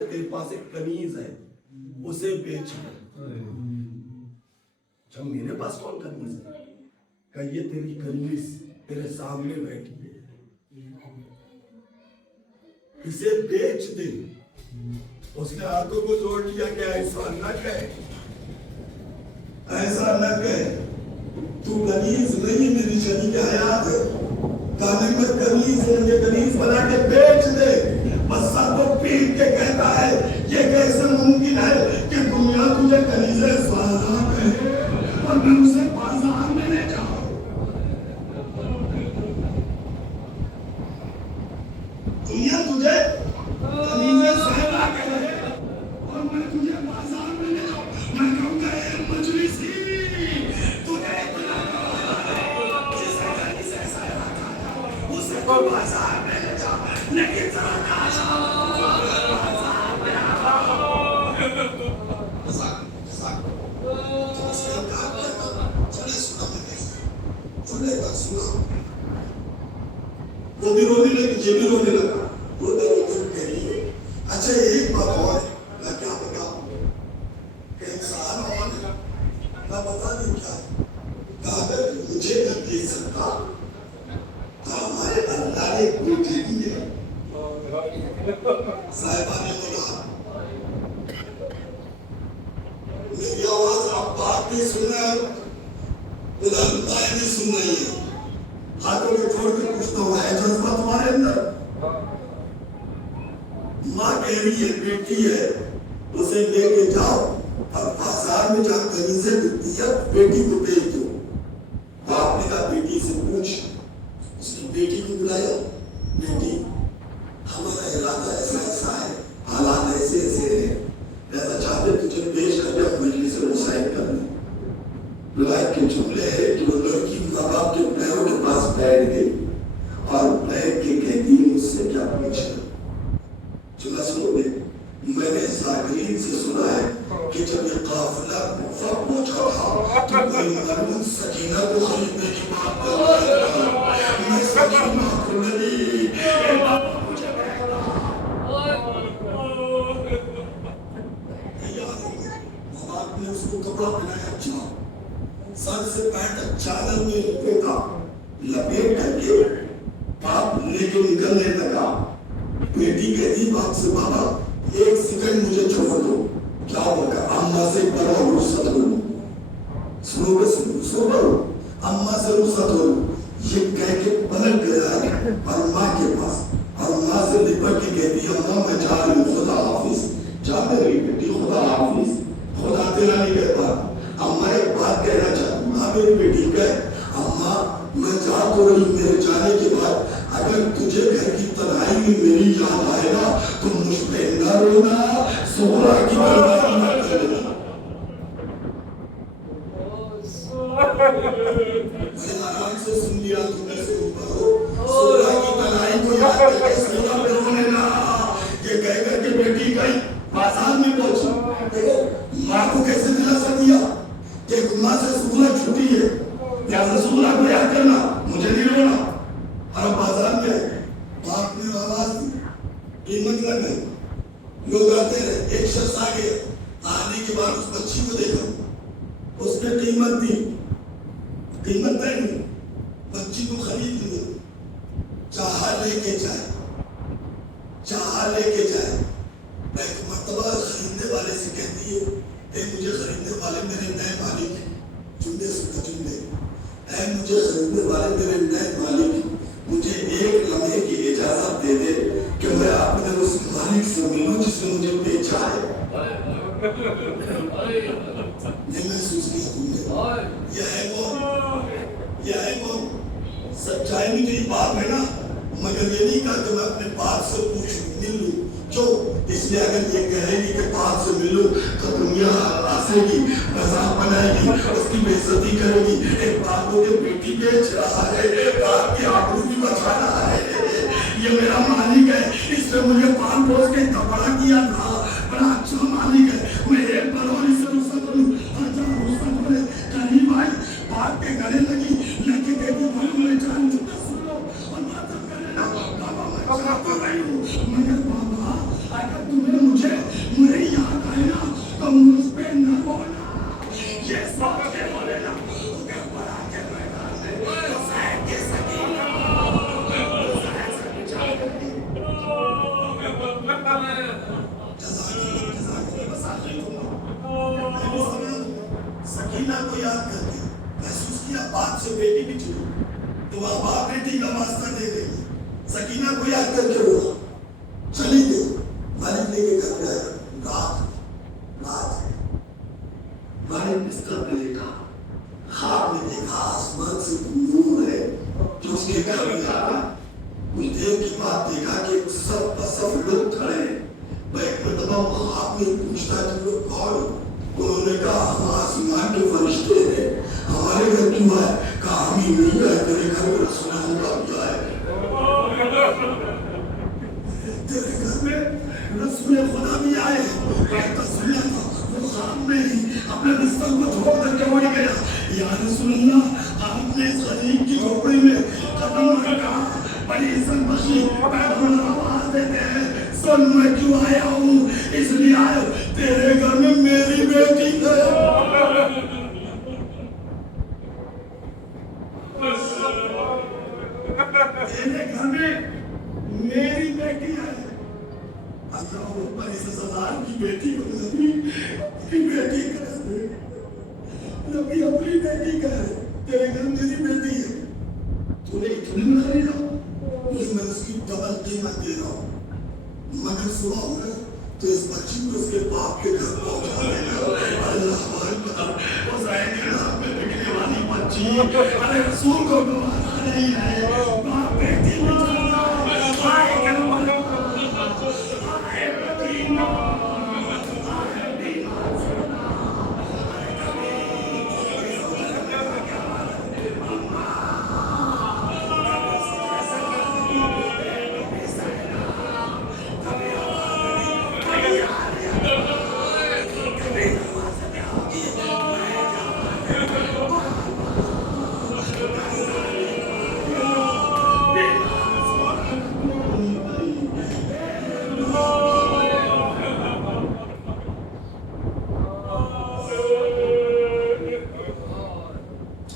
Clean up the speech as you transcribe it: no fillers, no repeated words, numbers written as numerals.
تیرے پاس ایک کنیز ہے اسے بیچ دے. جب میرے پاس کون کنیز ہے؟ کہ یہ تیری کنیز تیرے سامنے بیٹھی ہے، اسے بیچ دے. اس نے آنکھوں کو جوڑ لیا کہ ایسا نہ کہے، ایسا نہ کہے. تو کنیز نہیں میری شریک حیات ہے. کہنے میں کنیز ہے، یہ کنیز بنا کے بیچ دے. بس سر کو پیٹ کے کہتا ہے یہ کیسے ممکن ہے کہ دنیا تجھے کنیز سوالہ کہے اور میں اسے بازار میں لے جاؤں. دنیا تجھے کنیز سوالہ کہے اور میں تجھے بازار میں لے جاؤں. میں کہوں گا اے مجلسی تجھے اتنا جسے کنیز سوالہ کہا اسے تو بازار میں لے جاؤں. لیکن ذرا کاشا وہ بھی رونے لگی، یہ بھی رونے لگا. روتے روتے کہہ رہی ہے اچھا ایک بات اور ہے، میں کیا بتاؤں کہ انسان اور میں بتا دوں کیا ہے کہ اگر مجھے نہ دے سکتا تو ہمارے اللہ نے کوئی دے دی ہے. صاحبہ نے بولا میری آواز آپ بات نہیں سن رہے ہیں، خدا اللہ نے سن رہی ہے. ہاتھوں کو چھوڑ کے پوچھتا ہوں ہے جذبہ تمہارے اندر؟ ماں کہہ رہی ہے بیٹی ہے اسے لے کے جاؤ اور بازار میں جا کنیزیں بکتی ہے بیٹی کو بھیج دو. باپ نے کہا بیٹی سے پوچھ. اس نے بیٹی کو بلایا. بیٹی ہمارا ارادہ ایسا ایسا ہے، حالات ایسے ایسے ہیں، ایسا چاہتے تجھے پیش کر کے مجلس سے مسائل کر لیں. روایت کے جملے ہے کہ وہ لڑکی ماں باپ کے پیروں کے پاس بیٹھ گئی اور بیٹھ کے کہتی ہے مجھ سے کیا پوچھنا. چلا سنو گے میں نے ذاکرین سے سنا ہے کہ جب یہ قافلہ کوفہ پہنچا تھا تو کوئی مرمون سکینہ کو خریدنے کی بات کر رہا تھا. میں سکینہ کو نہیں اے بابا مجھے بیٹھنا باپ نے اس کو کپڑا پہنایا اچھا سر سے پینٹ چادر میں لپیٹا لپیٹ کر کے باپ لے کے نکلنے لگا. بیٹی کہتی باپ سے بابا ایک سیکنڈ مجھے چھوڑ دو. کیا ہوگا؟ اماں سے بڑا رخصت ہو. سنو گے سنو کرو اماں سے رخصت ہو. یہ کہہ کے پلٹ گیا اور ماں کے پاس اور ماں سے لپٹ کے کہتی ہے اماں میں جا رہی ہوں خدا حافظ. جا میری بیٹی خدا حافظ. خدا تیرا نہیں کہتا. اماں ایک بات کہنا چاہتی ہوں. ہاں میری بیٹی کہے اماں میں جا تو رہی میرے جانے کے بعد اگر تجھے گھر کی تنہائی میں میری یاد آئے گا تو مجھ پہ نہ رونا، سغرا کی پرواہ نہ کرنا. میں آرام سے سن لیا تو میں سے اوپر ہو. سغرا کی تنہائی کو یاد کر کے سغرا پہ رونے لگا. یہ کہہ کر کے بیٹی گئی بازار میں پہنچی. دیکھو ماں کو کیسے دلاسا دیا کہ ماں سے سغرا چھوٹی ہے یا سغرا کو یاد کرنا مجھے نہیں رونا. اور بازار میں باپ نے آواز دی قیمت لگ گئی. لوگ آتے رہے. ایک شخص آگے آنے کے بعد اس بچی کو دیکھا اس نے قیمت دی. قیمت نہیں بچی کو خرید لیا. چاہا لے کے جائے چاہا لے کے جائے. ایک مرتبہ خریدنے والے سے کہتی ہے اے مجھے خریدنے والے میرے نئے مالک جملے سے جملے اے مجھے خریدنے والے میرے نئے مالک مجھے ایک لمحے کی اجازت دے دے کہ میں اپنے اس مالک سے ملوں جس نے مجھے بیچا ہے. یہ محسوس کیا تم نے. یہ ہے وہ سچائی میں جو بات ہے نا. مگر یہ نہیں کہا کہ میں اپنے باپ سے پوچھوں مل لوں. جو اس لیے اگر یہ کہے گی کہ باپ سے ملوں تو دنیا ہنسے گی، مذاق بنائے گی، اس کی بے عزتی کرے گی. ایک باپ کو کہ بیٹی بیچ رہا ہے، باپ کی آبرو بھی بچا رہا ہے. یہ میرا مالک ہے، اس نے مجھے پال پوس کے کپڑا کیا تھا. بڑا اچھا مالک ہے. میں ایک بار اور اسے رخصت کروں. ہر جہاں رخصت کرے قریب آئی باپ کے گلے لگی. لڑکی کہتی بھائی میں جان چکا سنو اور بات کرے نا بابا میں چاہ تو رہی ہوں مگر بابا اگر تمہیں مجھے سے بیٹی بھی چلی تو وہاں باپ بیٹی کا واسطہ دے گئی. سکینہ کو یاد کر کے بولا چلی گئی. مالک لے کے گھر پہ آیا. رات مالک بستر پہ دیکھا, خواب میں دیکھا آسمان سے نور ہے جو اس کے گھر میں آیا. کچھ دیر کے بعد دیکھا کہ سب سب لوگ کھڑے ہیں. میں ایک مرتبہ خواب میں پوچھتا کہ وہ کون؟ انہوں نے کہا ہم آسمان کے فرشتے ہیں. ہمارے گھر کیوں آئے؟ کہا ہم ہی نہیں گئے, تیرے گھر میں رسول اللہ بھی آئے. تیرے گھر میں رسول خدا بھی آئے. کہتا سنیا تھا وہ خواب میں ہی اپنے بستر کو چھوڑ کر کے اڑ گیا. یا رسول اللہ آپ نے اس غریب کی جھوپڑی میں قدم رکھا. بڑی عزت بخشی پیغمبر آواز دیتے ہیں سن میں کیوں آیا ہوں؟ اس لیے آیا تیرے گھر میں میری بیٹی ہے. تیرے گھر میں میری بیٹی ہے. اللہ اوپر اس سزار کی بیٹی کو نبی کی بیٹی کہے. نبی اپنی بیٹی کہے تیرے گھر میری بیٹی ہے. تو نے اتنے میں خریدا لیکن میں اس کی ڈبل قیمت دے رہا ہوں. مگر صبح ہوئے تو اس بچی کو اس کے باپ کے گھر پہنچا دینا. اللہ اکبر. وہ زائد نام میں بکنے والی بچی ارے رسول کو گوارا نہیں ہے.